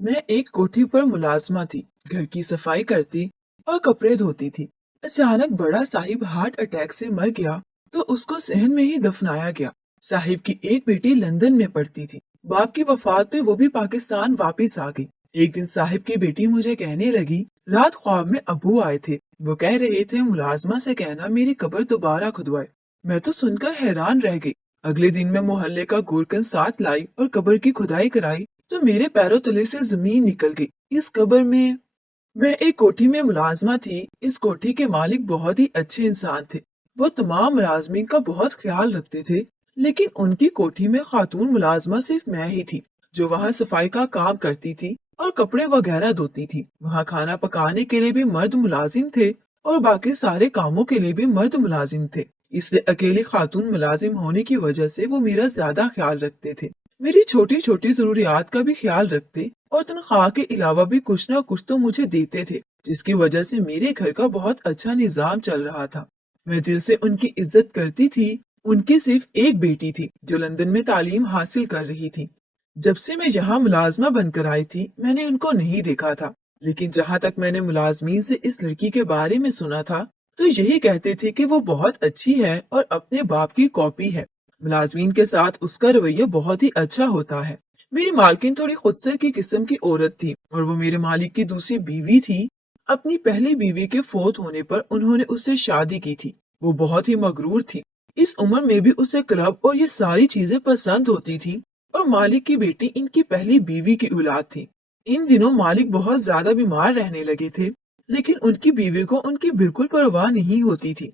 मैं एक कोठी पर मुलाजमा थी, घर की सफाई करती और कपड़े धोती थी। अचानक बड़ा साहिब हार्ट अटैक से मर गया तो उसको सहन में ही दफनाया गया। साहिब की एक बेटी लंदन में पढ़ती थी। बाप की वफात पे वो भी पाकिस्तान वापस आ गई। एक दिन साहिब की बेटी मुझे कहने लगी, रात ख्वाब में अबू आए थे। वो कह रहे थे मुलाजमा से कहना मेरी कब्र दोबारा खुदवाए। मैं तो सुनकर हैरान रह गई। अगले दिन मैं मोहल्ले का गोरकन साथ लाई और कब्र की खुदाई कराई तो मेरे पैरों तले से जमीन निकल गई। इस कब्र में मैं एक कोठी में मुलाजमा थी। इस कोठी के मालिक बहुत ही अच्छे इंसान थे। वो तमाम मुलाजमीन का बहुत ख्याल रखते थे। लेकिन उनकी कोठी में खातून मुलाजमा सिर्फ मैं ही थी जो वहाँ सफाई का काम करती थी और कपड़े वगैरह धोती थी। वहाँ खाना पकाने के लिए भी मर्द मुलाजिम थे और बाकी सारे कामों के लिए भी मर्द मुलाजिम थे। इसलिए अकेली खातून मुलाजिम होने की वजह से वो मेरा ज्यादा ख्याल रखते थे। मेरी छोटी छोटी जरूरियात का भी ख्याल रखते और तनख्वाह के अलावा भी कुछ ना कुछ तो मुझे देते थे, जिसकी वजह से मेरे घर का बहुत अच्छा निजाम चल रहा था। मैं दिल से उनकी इज्जत करती थी। उनकी सिर्फ एक बेटी थी जो लंदन में तालीम हासिल कर रही थी। जब से मैं यहाँ मुलाजमा बनकर आई थी मैंने उनको नहीं देखा था, लेकिन जहाँ तक मैंने मुलाजमीन से इस लड़की के बारे में सुना था तो यही कहते थे कि वो बहुत अच्छी है और अपने बाप की कॉपी है। मुलाजमीन के साथ उसका रवैया बहुत ही अच्छा होता है। मेरी मालकिन थोड़ी खुदसर की किस्म की औरत थी और वो मेरे मालिक की दूसरी बीवी थी। अपनी पहली बीवी के फौत होने पर उन्होंने उससे शादी की थी। वो बहुत ही मगरूर थी। इस उम्र में भी उसे क्लब और ये सारी चीजें पसंद होती थी और मालिक की बेटी इनकी पहली बीवी की औलाद थी। इन दिनों मालिक बहुत ज्यादा बीमार रहने लगे थे, लेकिन उनकी बीवी को उनकी बिल्कुल परवाह नहीं होती थी।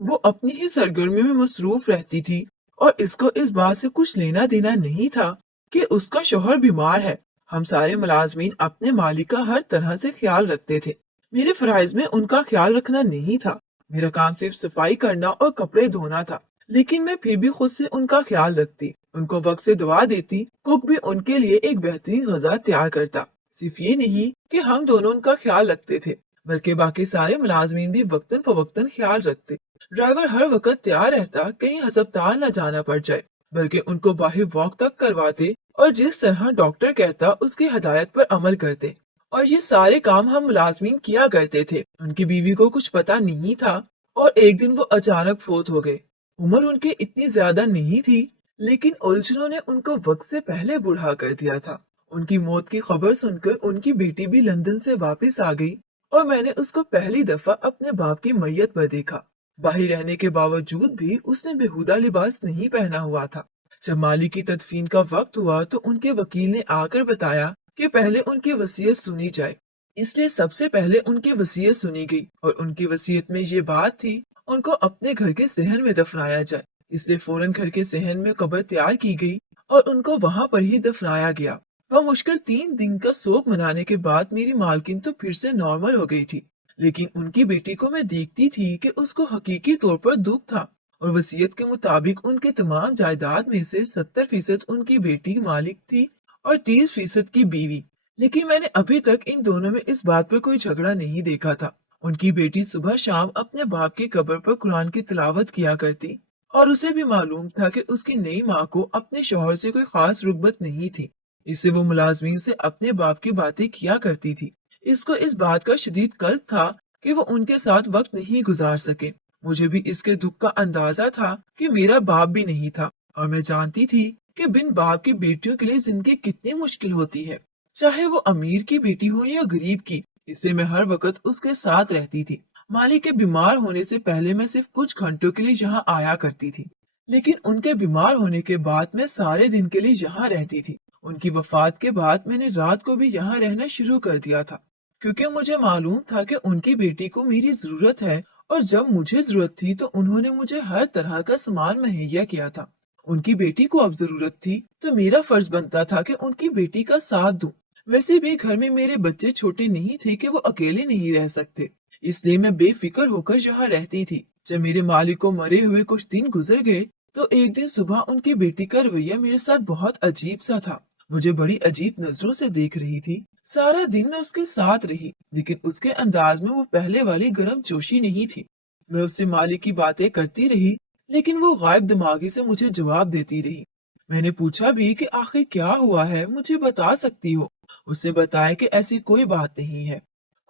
वो अपनी ही सरगर्मियों में मसरूफ रहती थी और इसको इस बात से कुछ लेना देना नहीं था कि उसका शौहर बीमार है। हम सारे मुलाजमीन अपने मालिक का हर तरह से ख्याल रखते थे। मेरे फराइज में उनका ख्याल रखना नहीं था। मेरा काम सिर्फ सफाई करना और कपड़े धोना था, लेकिन मैं फिर भी खुद से उनका ख्याल रखती, उनको वक्त से दुआ देती, कुक भी उनके लिए एक बेहतरीन गजा तैयार करता। सिर्फ ये नहीं कि हम दोनों उनका ख्याल रखते थे, बल्कि बाकी सारे मुलाजमीन भी वक्तन फवक्तन ख्याल रखते। ड्राइवर हर वक्त तैयार रहता कहीं अस्पताल न जाना पड़ जाए, बल्कि उनको बाहर वॉक तक करवाते और जिस तरह डॉक्टर कहता उसकी हदायत पर अमल करते। और ये सारे काम हम मुलाजमीन किया करते थे। उनकी बीवी को कुछ पता नहीं था और एक दिन वो अचानक फोत हो गए। उम्र उनकी इतनी ज्यादा नहीं थी, लेकिन उलझनों ने उनको वक्त से पहले बूढ़ा कर दिया था। उनकी मौत की खबर सुनकर उनकी बेटी भी लंदन से वापस आ गई और मैंने उसको पहली दफा अपने बाप की मैयत पर देखा। बाहर रहने के बावजूद भी उसने बेहुदा लिबास नहीं पहना हुआ था। जब माली की तदफीन का वक्त हुआ तो उनके वकील ने आकर बताया कि पहले उनकी वसीयत सुनी जाए। इसलिए सबसे पहले उनकी वसीयत सुनी गई और उनकी वसीयत में ये बात थी उनको अपने घर के सहन में दफनाया जाए। इसलिए फौरन घर के सहन में कब्र तैयार की गई और उनको वहां पर ही दफनाया गया। वह मुश्किल 3 दिन का शोक मनाने के बाद मेरी मालकिन तो फिर से नॉर्मल हो गई थी, लेकिन उनकी बेटी को मैं देखती थी कि उसको हकीकी तौर पर दुख था और वसीयत के मुताबिक उनके तमाम जायदाद में से 70% उनकी बेटी मालिक थी और 30% की बीवी। लेकिन मैंने अभी तक इन दोनों में इस बात पर कोई झगड़ा नहीं देखा था। उनकी बेटी सुबह शाम अपने बाप की कब्र पर कुरान की तिलावत किया करती और उसे भी मालूम था कि उसकी नई माँ को अपने शौहर से कोई खास रुगबत नहीं थी। इससे वो मुलाजमीन से अपने बाप की बातें किया करती थी। इसको इस बात का शदीद कल्प था कि वो उनके साथ वक्त नहीं गुजार सके। मुझे भी इसके दुख का अंदाजा था कि मेरा बाप भी नहीं था और मैं जानती थी कि बिन बाप की बेटियों के लिए जिंदगी कितनी मुश्किल होती है, चाहे वो अमीर की बेटी हो या गरीब की। इससे मैं हर वक्त उसके साथ रहती थी। मालिक के बीमार होने से पहले मैं सिर्फ कुछ घंटों के लिए यहाँ आया करती थी, लेकिन उनके बीमार होने के बाद मैं सारे दिन के लिए यहाँ रहती थी। उनकी वफात के बाद मैंने रात को भी यहाँ रहना शुरू कर दिया था, क्योंकि मुझे मालूम था कि उनकी बेटी को मेरी जरूरत है और जब मुझे जरूरत थी तो उन्होंने मुझे हर तरह का सामान मुहैया किया था। उनकी बेटी को अब जरूरत थी तो मेरा फर्ज बनता था कि उनकी बेटी का साथ दूं। वैसे भी घर में मेरे बच्चे छोटे नहीं थे कि वो अकेले नहीं रह सकते, इसलिए मैं बेफिक्र होकर यहाँ रहती थी। जब मेरे मालिक को मरे हुए कुछ दिन गुजर गए तो एक दिन सुबह उनकी बेटी का रवैया मेरे साथ बहुत अजीब सा था। मुझे बड़ी अजीब नजरों से देख रही थी। सारा दिन मैं उसके साथ रही, लेकिन उसके अंदाज में वो पहले वाली गर्म जोशी नहीं थी। मैं उससे मालिक की बातें करती रही, लेकिन वो गायब दिमागी से मुझे जवाब देती रही। मैंने पूछा भी कि आखिर क्या हुआ है, मुझे बता सकती हो। उससे बताया कि ऐसी कोई बात नहीं है।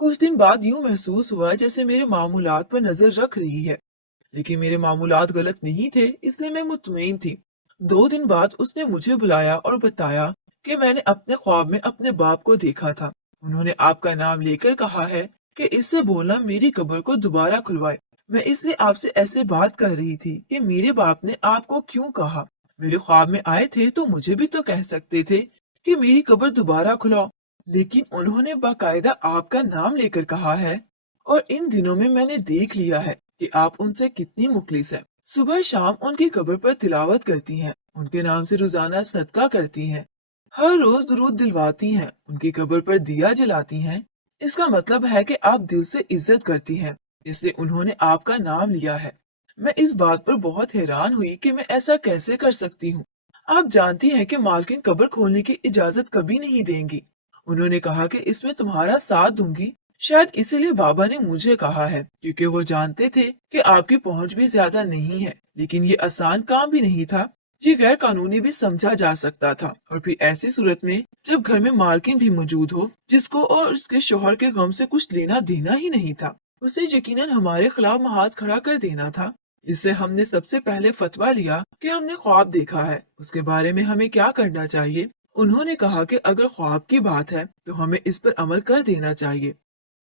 कुछ दिन बाद यूं महसूस हुआ जैसे मेरे मामूलात पर नजर रख रही है, लेकिन मेरे मामूलात गलत नहीं थे, इसलिए मैं मुतमईन थी। 2 दिन बाद उसने मुझे बुलाया और बताया कि मैंने अपने ख्वाब में अपने बाप को देखा था। उन्होंने आपका नाम लेकर कहा है कि इससे बोलना मेरी कब्र को दोबारा खुलवाए। मैं इसलिए आपसे ऐसे बात कर रही थी कि मेरे बाप ने आपको क्यों कहा। मेरे ख्वाब में आए थे तो मुझे भी तो कह सकते थे कि मेरी कब्र दोबारा खुलाओ, लेकिन उन्होंने बाकायदा आपका नाम लेकर कहा है। और इन दिनों में मैंने देख लिया है कि आप उनसे कितनी मुखलिस है। सुबह शाम उनकी कब्र पर तिलावत करती हैं, उनके नाम से रोजाना सदका करती हैं, हर रोज दुरूद दिलवाती हैं, उनकी कब्र पर दिया जलाती हैं। इसका मतलब है कि आप दिल से इज्जत करती हैं, इसलिए उन्होंने आपका नाम लिया है। मैं इस बात पर बहुत हैरान हुई कि मैं ऐसा कैसे कर सकती हूँ। आप जानती हैं कि मालकिन कब्र खोलने की इजाजत कभी नहीं देंगी। उन्होंने कहा कि इसमें तुम्हारा साथ दूंगी। शायद इसीलिए बाबा ने मुझे कहा है, क्योंकि वो जानते थे कि आपकी पहुंच भी ज्यादा नहीं है। लेकिन ये आसान काम भी नहीं था, ये गैर कानूनी भी समझा जा सकता था। और फिर ऐसी सूरत में जब घर में मालकिन भी मौजूद हो, जिसको और उसके शोहर के गम से कुछ लेना देना ही नहीं था, उसे यकीनन हमारे खिलाफ महाज खड़ा कर देना था। इससे हमने सबसे पहले फतवा लिया कि हमने ख्वाब देखा है, उसके बारे में हमें क्या करना चाहिए। उन्होंने कहा कि अगर ख्वाब की बात है तो हमें इस पर अमल कर देना चाहिए।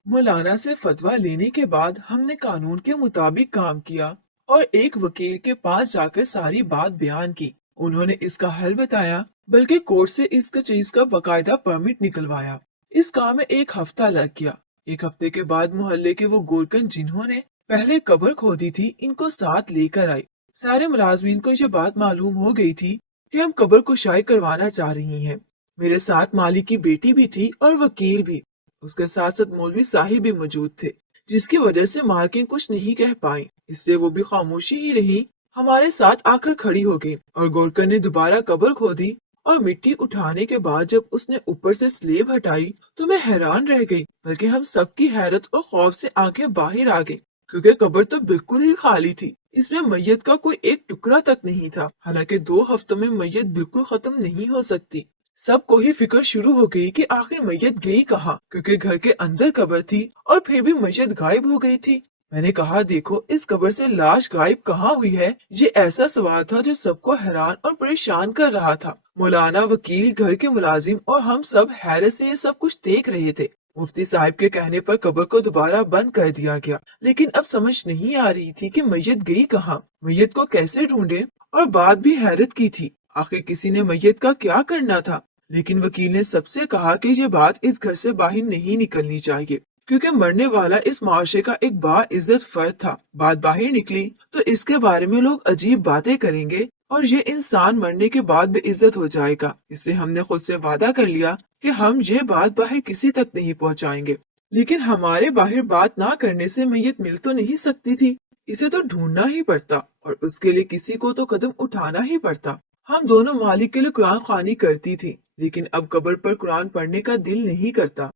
मौलाना से फतवा लेने के बाद हमने कानून के मुताबिक काम किया और एक वकील के पास जाकर सारी बात बयान की। उन्होंने इसका हल बताया, बल्कि कोर्ट से इस चीज का बकायदा परमिट निकलवाया। इस काम में 1 हफ्ता लग गया। 1 हफ्ते के बाद मोहल्ले के वो गोरकन जिन्होंने पहले कब्र खोदी थी, इनको साथ लेकर आई। सारे मुलाजमीन को ये बात मालूम हो गई थी कि हम कब्र कुशाई करवाना चाह रही हैं। मेरे साथ मालिक की बेटी भी थी और वकील भी। उसके साथ साथ मौलवी साहिब भी मौजूद थे, जिसकी वजह से मालकिन कुछ नहीं कह पाई, इसलिए वो भी खामोशी ही रही। हमारे साथ आकर खड़ी हो गई और गोरकन ने दोबारा कब्र खोदी और मिट्टी उठाने के बाद जब उसने ऊपर से स्लेब हटाई तो मैं हैरान रह गई, बल्कि हम सबकी हैरत और खौफ से आंखें बाहर आ गई, क्योंकि कब्र तो बिल्कुल ही खाली थी। इसमें मैयत का कोई एक टुकड़ा तक नहीं था। हालांकि 2 हफ्तों में मैयत बिल्कुल खत्म नहीं हो सकती। सबको ही फिक्र शुरू हो गई कि आखिर मैयत गई कहाँ, क्योंकि घर के अंदर कब्र थी और फिर भी मैयत गायब हो गई थी। मैंने कहा, देखो इस कब्र से लाश गायब कहाँ हुई है। ये ऐसा सवाल था जो सबको हैरान और परेशान कर रहा था। मौलाना, वकील, घर के मुलाजिम और हम सब हैरत से ये सब कुछ देख रहे थे। मुफ्ती साहब के कहने पर कब्र को दोबारा बंद कर दिया गया, लेकिन अब समझ नहीं आ रही थी कि मैयत गई कहाँ, मैयत को कैसे ढूंढे। और बात भी हैरत की थी, आखिर किसी ने मैयत का क्या करना था। लेकिन वकील ने सबसे कहा कि ये बात इस घर से बाहर नहीं निकलनी चाहिए, क्योंकि मरने वाला इस मुआशरे का एक बाइज्जत फर्द था। बात बाहर निकली तो इसके बारे में लोग अजीब बातें करेंगे और ये इंसान मरने के बाद बेइज्जत हो जाएगा। इससे हमने खुद से वादा कर लिया कि हम ये बात बाहर किसी तक नहीं पहुंचाएंगे। लेकिन हमारे बाहर बात ना करने से मैयत मिल तो नहीं सकती थी, इसे तो ढूंढना ही पड़ता और उसके लिए किसी को तो कदम उठाना ही पड़ता। हम दोनों मालिक के लिए कुरान ख्वानी करती थी, लेकिन अब कब्र पर कुरान पढ़ने का दिल नहीं करता,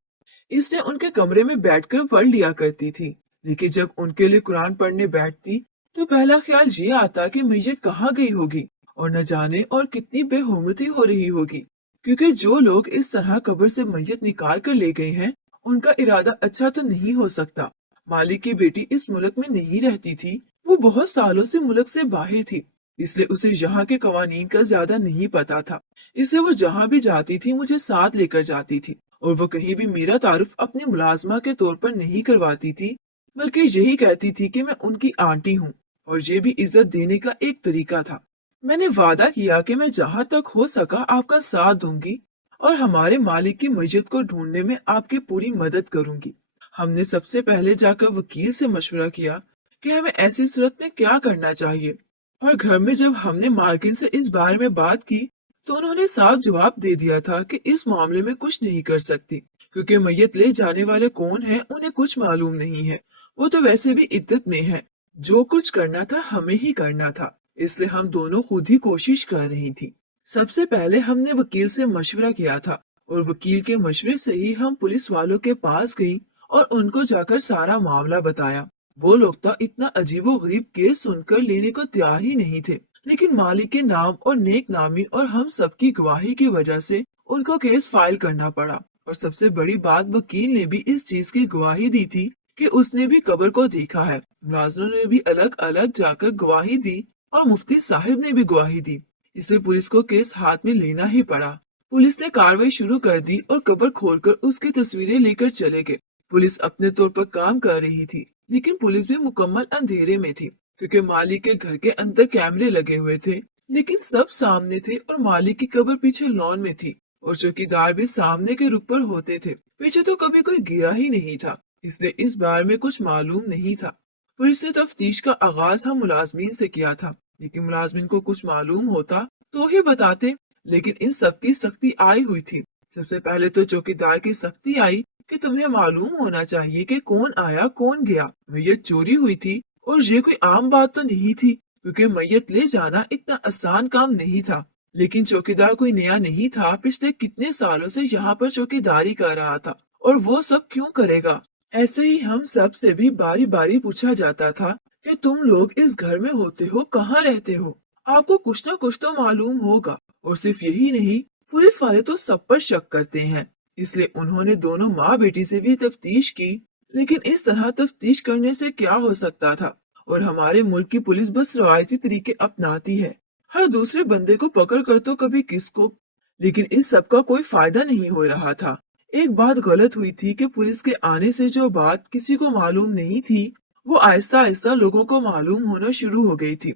इससे उनके कमरे में बैठकर पढ़ लिया करती थी। लेकिन जब उनके लिए कुरान पढ़ने बैठती तो पहला ख्याल ये आता कि मैयत कहाँ गई होगी और न जाने और कितनी बेहुरमती हो रही होगी, क्योंकि जो लोग इस तरह कब्र से मैयत निकाल कर ले गए हैं, उनका इरादा अच्छा तो नहीं हो सकता। मालिक की बेटी इस मुल्क में नहीं रहती थी, वो बहुत सालों से मुल्क से बाहर थी, इसलिए उसे यहाँ के कवानीन का ज्यादा नहीं पता था। इससे वो जहाँ भी जाती थी मुझे साथ लेकर जाती थी, और वो कहीं भी मेरा तारुफ अपनी मुलाजमा के तौर पर नहीं करवाती थी, बल्कि यही कहती थी कि मैं उनकी आंटी हूँ, और ये भी इज्जत देने का एक तरीका था। मैंने वादा किया कि मैं जहाँ तक हो सका आपका साथ दूंगी और हमारे मालिक की मैयत को ढूंढने में आपकी पूरी मदद करूंगी। हमने सबसे पहले जाकर वकील से मशवरा किया कि हमें ऐसी सूरत में क्या करना चाहिए, और घर में जब हमने मालकिन से इस बारे में बात की तो उन्होंने साफ जवाब दे दिया था कि इस मामले में कुछ नहीं कर सकती, क्योंकि मैयत ले जाने वाले कौन हैं उन्हें कुछ मालूम नहीं है। वो तो वैसे भी इद्दत में है। जो कुछ करना था हमें ही करना था, इसलिए हम दोनों खुद ही कोशिश कर रही थी। सबसे पहले हमने वकील से मशवरा किया था और वकील के मशवरे से ही हम पुलिस वालों के पास गई और उनको जाकर सारा मामला बताया। वो लोग तो इतना अजीबो गरीब केस सुनकर लेने को तैयार ही नहीं थे, लेकिन मालिक के नाम और नेक नामी और हम सबकी गवाही की वजह से उनको केस फाइल करना पड़ा और सबसे बड़ी बात, वकील ने भी इस चीज की गवाही दी थी कि उसने भी कब्र को देखा है। मुलाजिमों ने भी अलग अलग जाकर गवाही दी और मुफ्ती साहब ने भी गवाही दी। इससे पुलिस को केस हाथ में लेना ही पड़ा। पुलिस ने कार्रवाई शुरू कर दी और कब्र खोलकर उसकी तस्वीरें लेकर चले गए। पुलिस अपने तौर पर काम कर रही थी, लेकिन पुलिस भी मुकम्मल अंधेरे में थी, क्योंकि मालिक के घर के अंदर कैमरे लगे हुए थे, लेकिन सब सामने थे और मालिक की कब्र पीछे लॉन में थी और चौकीदार भी सामने के रुख पर होते थे। पीछे तो कभी कोई गया ही नहीं था, इसलिए इस बार में कुछ मालूम नहीं था। पुलिस ने तफ्तीश का आगाज हम मुलाजमीन से किया था, लेकिन मुलाजमीन को कुछ मालूम होता तो ही बताते, लेकिन इन सब की सख्ती आई हुई थी। सबसे पहले तो चौकीदार की सख्ती आई कि तुम्हें मालूम होना चाहिए कि कौन आया कौन गया। मैयत चोरी हुई थी और ये कोई आम बात तो नहीं थी, क्योंकि मैयत ले जाना इतना आसान काम नहीं था। लेकिन चौकीदार कोई नया नहीं था, पिछले कितने सालों से यहाँ पर चौकीदारी कर रहा था, और वो सब क्यों करेगा। ऐसे ही हम सब से भी बारी बारी पूछा जाता था कि तुम लोग इस घर में होते हो, कहाँ रहते हो, आपको कुछ न कुछ तो मालूम होगा। और सिर्फ यही नहीं, पुलिस वाले तो सब पर शक करते हैं, इसलिए उन्होंने दोनों माँ बेटी से भी तफ्तीश की। लेकिन इस तरह तफ्तीश करने से क्या हो सकता था, और हमारे मुल्क की पुलिस बस रवायती तरीके अपनाती है, हर दूसरे बंदे को पकड़ कर तो कभी किसको। लेकिन इस सब का कोई फायदा नहीं हो रहा था। एक बात गलत हुई थी कि पुलिस के आने से जो बात किसी को मालूम नहीं थी, वो आहिस्ता आहिस्ता लोगों को मालूम होना शुरू हो गई थी,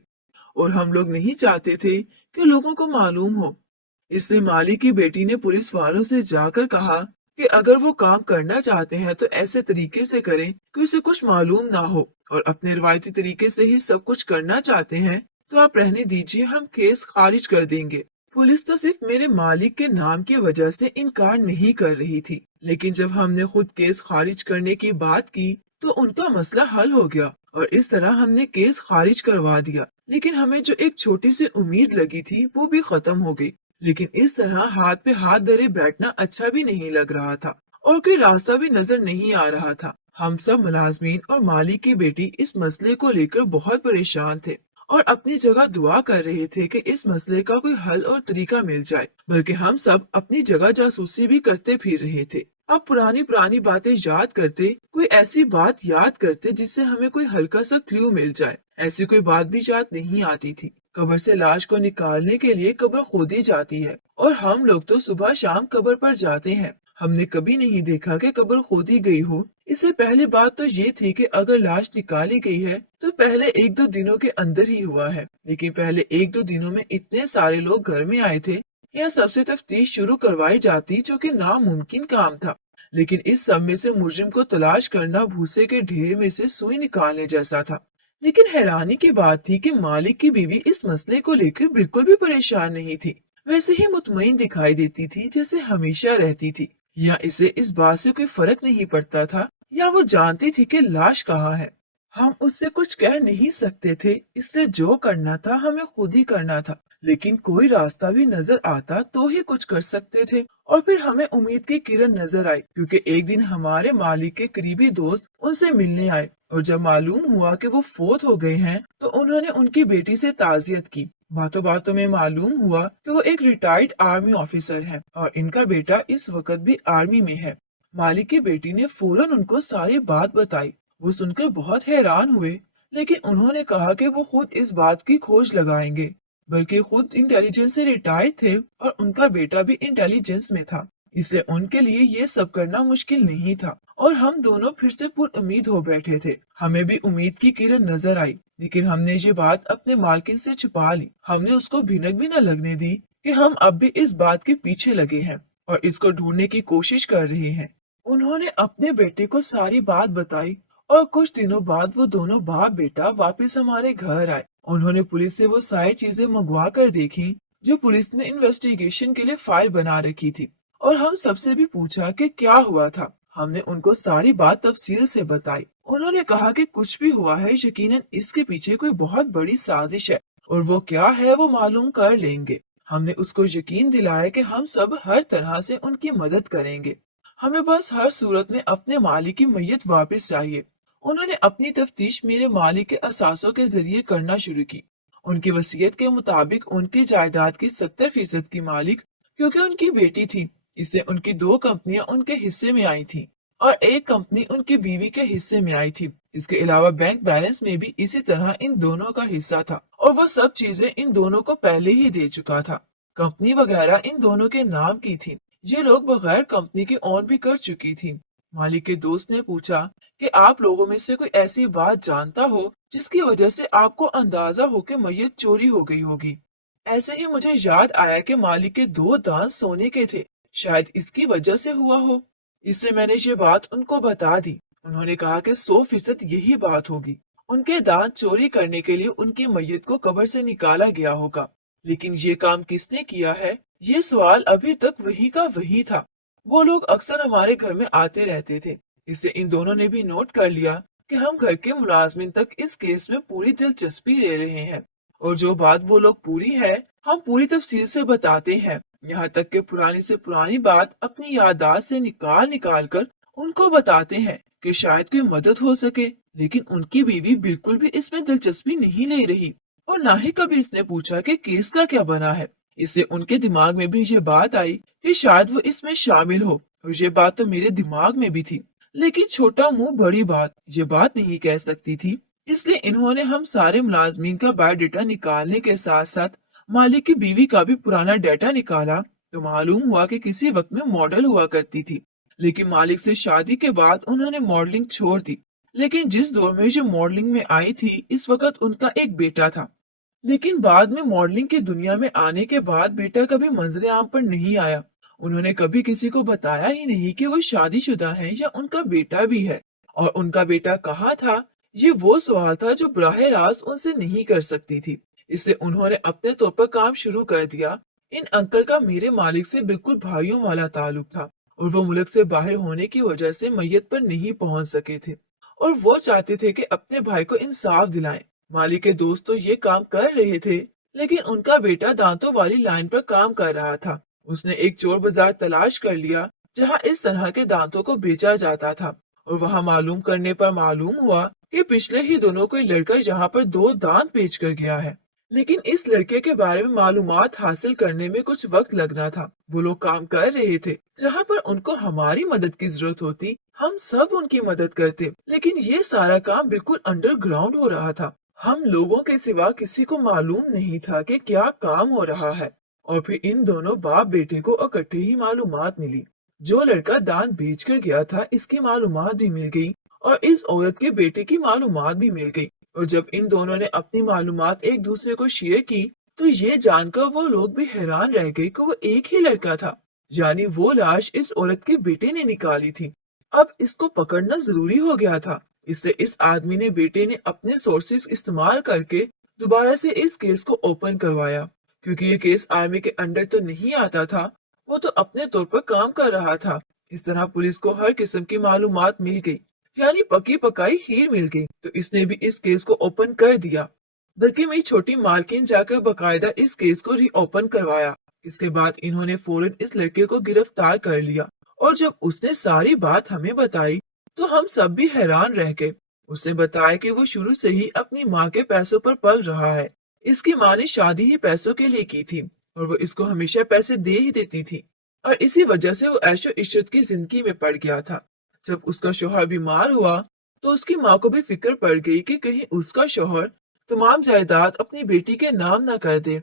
और हम लोग नहीं चाहते थे कि लोगों को मालूम हो। इसलिए मालिक की बेटी ने पुलिस वालों से जाकर कहा कि अगर वो काम करना चाहते हैं तो ऐसे तरीके से करें कि उसे कुछ मालूम ना हो, और अपने रवायती तरीके से ही सब कुछ करना चाहते हैं तो आप रहने दीजिए, हम केस खारिज कर देंगे। पुलिस तो सिर्फ मेरे मालिक के नाम की वजह से इनकार नहीं कर रही थी, लेकिन जब हमने खुद केस खारिज करने की बात की तो उनका मसला हल हो गया, और इस तरह हमने केस खारिज करवा दिया। लेकिन हमें जो एक छोटी सी उम्मीद लगी थी वो भी खत्म हो गई। लेकिन इस तरह हाथ पे हाथ धरे बैठना अच्छा भी नहीं लग रहा था, और कोई रास्ता भी नजर नहीं आ रहा था। हम सब मुलाजमीन और मालिक की बेटी इस मसले को लेकर बहुत परेशान थे, और अपनी जगह दुआ कर रहे थे कि इस मसले का कोई हल और तरीका मिल जाए। बल्कि हम सब अपनी जगह जासूसी भी करते फिर रहे थे। अब पुरानी पुरानी बातें याद करते, कोई ऐसी बात याद करते जिससे हमें कोई हल्का सा क्लू मिल जाए। ऐसी कोई बात भी याद नहीं आती थी। कब्र से लाश को निकालने के लिए कब्र खोदी जाती है, और हम लोग तो सुबह शाम कब्र पर जाते हैं। हमने कभी नहीं देखा कि कब्र खोदी गई हो। इससे पहले बात तो ये थी कि अगर लाश निकाली गई है तो पहले एक दो दिनों के अंदर ही हुआ है, लेकिन पहले एक दो दिनों में इतने सारे लोग घर में आए थे, या सबसे तफ्तीश शुरू करवाई जाती, जो कि नामुमकिन काम था। लेकिन इस सब में से मुजरिम को तलाश करना भूसे के ढेर में से सुई निकालने जैसा था। लेकिन हैरानी की बात थी कि मालिक की बीवी इस मसले को लेकर बिल्कुल भी परेशान नहीं थी। वैसे ही मुतमईन दिखाई देती थी जैसे हमेशा रहती थी, या इसे इस बात से कोई फर्क नहीं पड़ता था, या वो जानती थी कि लाश कहाँ है। हम उससे कुछ कह नहीं सकते थे, इसलिए जो करना था हमें खुद ही करना था। लेकिन कोई रास्ता भी नजर आता तो ही कुछ कर सकते थे। और फिर हमें उम्मीद की किरण नजर आई, क्योंकि एक दिन हमारे मालिक के करीबी दोस्त उनसे मिलने आए, और जब मालूम हुआ कि वो फोत हो गए हैं तो उन्होंने उनकी बेटी से ताजियत की। बातों बातों में मालूम हुआ कि वो एक रिटायर्ड आर्मी ऑफिसर हैं, और इनका बेटा इस वक्त भी आर्मी में है। मालिक की बेटी ने फौरन उनको सारी बात बताई। वो सुनकर बहुत हैरान हुए, लेकिन उन्होंने कहा कि वो खुद इस बात की खोज लगाएंगे। बल्कि खुद इंटेलिजेंस से रिटायर्ड थे और उनका बेटा भी इंटेलिजेंस में था, इसलिए उनके लिए ये सब करना मुश्किल नहीं था। और हम दोनों फिर से पुर उम्मीद हो बैठे थे। हमें भी उम्मीद की किरण नजर आई, लेकिन हमने ये बात अपने मालकिन से छुपा ली। हमने उसको भिनक भी न लगने दी कि हम अब भी इस बात के पीछे लगे हैं और इसको ढूंढने की कोशिश कर रहे हैं। उन्होंने अपने बेटे को सारी बात बताई, और कुछ दिनों बाद वो दोनों बाप बेटा वापस हमारे घर आए। उन्होंने पुलिस से वो सारी चीजें मंगवा कर देखी जो पुलिस ने इन्वेस्टिगेशन के लिए फाइल बना रखी थी, और हम सबसे भी पूछा कि क्या हुआ था। हमने उनको सारी बात तफसील से बताई। उन्होंने कहा कि कुछ भी हुआ है, यकीनन इसके पीछे कोई बहुत बड़ी साजिश है, और वो क्या है वो मालूम कर लेंगे। हमने उसको यकीन दिलाया कि हम सब हर तरह से उनकी मदद करेंगे। हमें बस हर सूरत में अपने मालिक की मैयत वापस चाहिए। उन्होंने अपनी तफ्तीश मेरे मालिक के असासों के जरिए करना शुरू की। उनकी वसीयत के मुताबिक उनकी जायदाद की 70% की मालिक क्योंकि उनकी बेटी थी, इससे उनकी दो कंपनियां उनके हिस्से में आई थी और एक कंपनी उनकी बीवी के हिस्से में आई थी। इसके अलावा बैंक बैलेंस में भी इसी तरह इन दोनों का हिस्सा था और वो सब चीजें इन दोनों को पहले ही दे चुका था। कंपनी वगैरह इन दोनों के नाम की थी। ये लोग बगैर कंपनी के ऑन भी कर चुकी थी। मालिक के दोस्त ने पूछा कि आप लोगों में से कोई ऐसी बात जानता हो जिसकी वजह से आपको अंदाजा हो कि मैयत चोरी हो गई होगी। ऐसे ही मुझे याद आया कि मालिक के दो दांत सोने के थे, शायद इसकी वजह से हुआ हो। इससे मैंने ये बात उनको बता दी। उन्होंने कहा कि 100% यही बात होगी। उनके दांत चोरी करने के लिए उनकी मैयत को कब्र से निकाला गया होगा। लेकिन ये काम किसने किया है, ये सवाल अभी तक वही का वही था। वो लोग अक्सर हमारे घर में आते रहते थे। इससे इन दोनों ने भी नोट कर लिया कि हम घर के मुलाजमिन तक इस केस में पूरी दिलचस्पी ले रहे हैं और जो बात वो लोग पूरी है हम पूरी तफसील से बताते हैं। यहाँ तक कि पुरानी से पुरानी बात अपनी याददाश्त से निकाल निकाल कर उनको बताते हैं कि शायद कोई मदद हो सके। लेकिन उनकी बीवी बिल्कुल भी इसमें दिलचस्पी नहीं ले रही और ना ही कभी इसने पूछा कि केस का क्या बना है। इससे उनके दिमाग में भी ये बात आई कि शायद वो इसमें शामिल हो और ये बात तो मेरे दिमाग में भी थी। लेकिन छोटा मुंह बड़ी बात ये बात नहीं कह सकती थी। इसलिए इन्होंने हम सारे मुलाजमीन का बायोडाटा निकालने के साथ साथ मालिक की बीवी का भी पुराना डाटा निकाला तो मालूम हुआ कि किसी वक्त में मॉडल हुआ करती थी। लेकिन मालिक से शादी के बाद उन्होंने मॉडलिंग छोड़ दी। लेकिन जिस दौर में जो मॉडलिंग में आई थी इस वक्त उनका एक बेटा था। लेकिन बाद में मॉडलिंग की दुनिया में आने के बाद बेटा कभी मंजरे आम पर नहीं आया। उन्होंने कभी किसी को बताया ही नहीं कि वो शादीशुदा है या उनका बेटा भी है। और उनका बेटा कहाँ था, ये वो सवाल था जो बराह रास्त उनसे नहीं कर सकती थी। इससे उन्होंने अपने तौर पर काम शुरू कर दिया। इन अंकल का मेरे मालिक से बिल्कुल भाइयों वाला ताल्लुक था और वो मुल्क से बाहर होने की वजह से मैयत पर नहीं पहुंच सके थे और वो चाहते थे कि अपने भाई को इंसाफ दिलाएं। मालिक के दोस्त तो ये काम कर रहे थे लेकिन उनका बेटा दांतों वाली लाइन पर काम कर रहा था। उसने एक चोर बाजार तलाश कर लिया जहां इस तरह के दांतों को बेचा जाता था और वहां मालूम करने पर मालूम हुआ कि पिछले ही दिनों कोई लड़का यहाँ पर 2 दांत बेच कर गया है। लेकिन इस लड़के के बारे में मालूमात हासिल करने में कुछ वक्त लगना था। वो लोग काम कर रहे थे जहाँ पर उनको हमारी मदद की जरूरत होती हम सब उनकी मदद करते। लेकिन ये सारा काम बिल्कुल अंडरग्राउंड हो रहा था। हम लोगों के सिवा किसी को मालूम नहीं था कि क्या काम हो रहा है। और फिर इन दोनों बाप बेटे को इकट्ठे ही मालूमात मिली। जो लड़का दांत बेच कर गया था इसकी मालूमात भी मिल गई और इस औरत के बेटे की मालूमात भी मिल गई। और जब इन दोनों ने अपनी मालूमात एक दूसरे को शेयर की तो ये जानकर वो लोग भी हैरान रह गए कि वो एक ही लड़का था, यानी वो लाश इस औरत के बेटे ने निकाली थी। अब इसको पकड़ना जरूरी हो गया था। इसलिए इस आदमी ने बेटे ने अपने सोर्सेस इस्तेमाल करके दोबारा से इस केस को ओपन करवाया। क्योंकि ये केस आर्मी के अंडर तो नहीं आता था, वो तो अपने तौर पर काम कर रहा था। इस तरह पुलिस को हर किस्म की मालूमात मिल गई, यानी पकी पकाई खीर मिल गई। तो इसने भी इस केस को ओपन कर दिया। बल्कि मेरी छोटी मालकिन जाकर बकायदा इस केस को रीओपन करवाया। इसके बाद इन्होंने फौरन इस लड़के को गिरफ्तार कर लिया और जब उसने सारी बात हमें बताई तो हम सब भी हैरान रह गए। उसने बताया कि वो शुरू से ही अपनी माँ के पैसों पर पल रहा है। इसकी माँ ने शादी ही पैसों के लिए की थी और वो इसको हमेशा पैसे दे ही देती थी और इसी वजह से वो ऐशो इशरत की जिंदगी में पड़ गया था। जब उसका शौहर बीमार हुआ तो उसकी माँ को भी फिक्र पड़ गई कि कहीं उसका शौहर तमाम जायदाद अपनी बेटी के नाम न कर दे।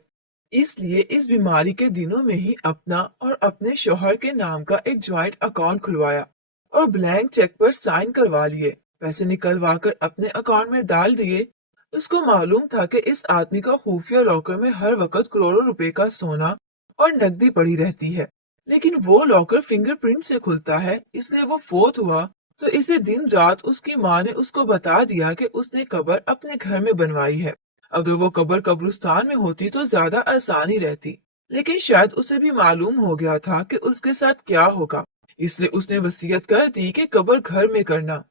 इसलिए इस बीमारी के दिनों में ही अपना और अपने शौहर के नाम का एक ज्वाइंट अकाउंट खुलवाया और ब्लैंक चेक पर साइन करवा लिए। पैसे निकलवा कर अपने अकाउंट में डाल दिए। उसको मालूम था कि इस आदमी का खुफिया लॉकर में हर वक्त करोड़ों रुपए का सोना और नकदी पड़ी रहती है। लेकिन वो लॉकर फिंगरप्रिंट से खुलता है, इसलिए वो फोत हुआ तो इसे दिन रात उसकी माँ ने उसको बता दिया कि उसने कब्र अपने घर में बनवाई है। अगर वो कब्र कब्रिस्तान में होती तो ज्यादा आसानी रहती। लेकिन शायद उसे भी मालूम हो गया था कि उसके साथ क्या होगा, इसलिए उसने वसीयत कर दी कि कब्र घर में करना।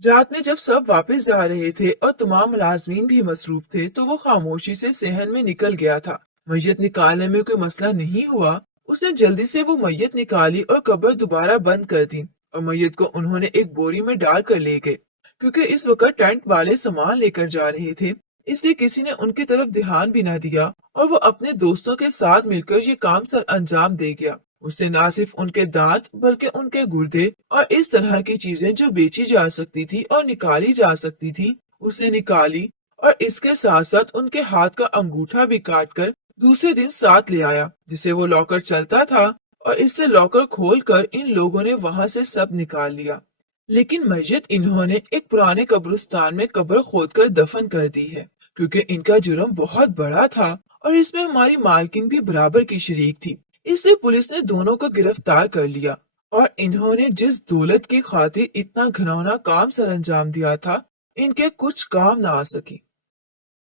रात में जब सब वापस जा रहे थे और तमाम मुलाजमीन भी मसरूफ थे तो वो खामोशी से सहन में निकल गया था। मैयत निकालने में कोई मसला नहीं हुआ। उसने जल्दी से वो मैयत निकाली और कब्र दोबारा बंद कर दी और मैयत को उन्होंने एक बोरी में डाल कर ले गए। क्योंकि इस वक्त टेंट वाले सामान लेकर जा रहे थे इसलिए किसी ने उनकी तरफ ध्यान भी न दिया और वो अपने दोस्तों के साथ मिलकर ये काम सर अंजाम दे गया। उससे न सिर्फ उनके दांत बल्कि उनके गुर्दे और इस तरह की चीजें जो बेची जा सकती थी और निकाली जा सकती थी उसे निकाली, और इसके साथ साथ उनके हाथ का अंगूठा भी काट कर दूसरे दिन साथ ले आया जिसे वो लॉकर चलता था, और इससे लॉकर खोलकर इन लोगों ने वहां से सब निकाल लिया। लेकिन मस्जिद इन्होंने एक पुराने कब्रिस्तान में कब्र खोदकर दफन कर दी है, क्योंकि इनका जुर्म बहुत बड़ा था और इसमें हमारी मालकिन भी बराबर की शरीक थी। इसलिए पुलिस ने दोनों को गिरफ्तार कर लिया, और इन्होंने जिस दौलत की खातिर इतना घिनौना काम सर अंजाम दिया था, इनके कुछ काम ना आ सकी।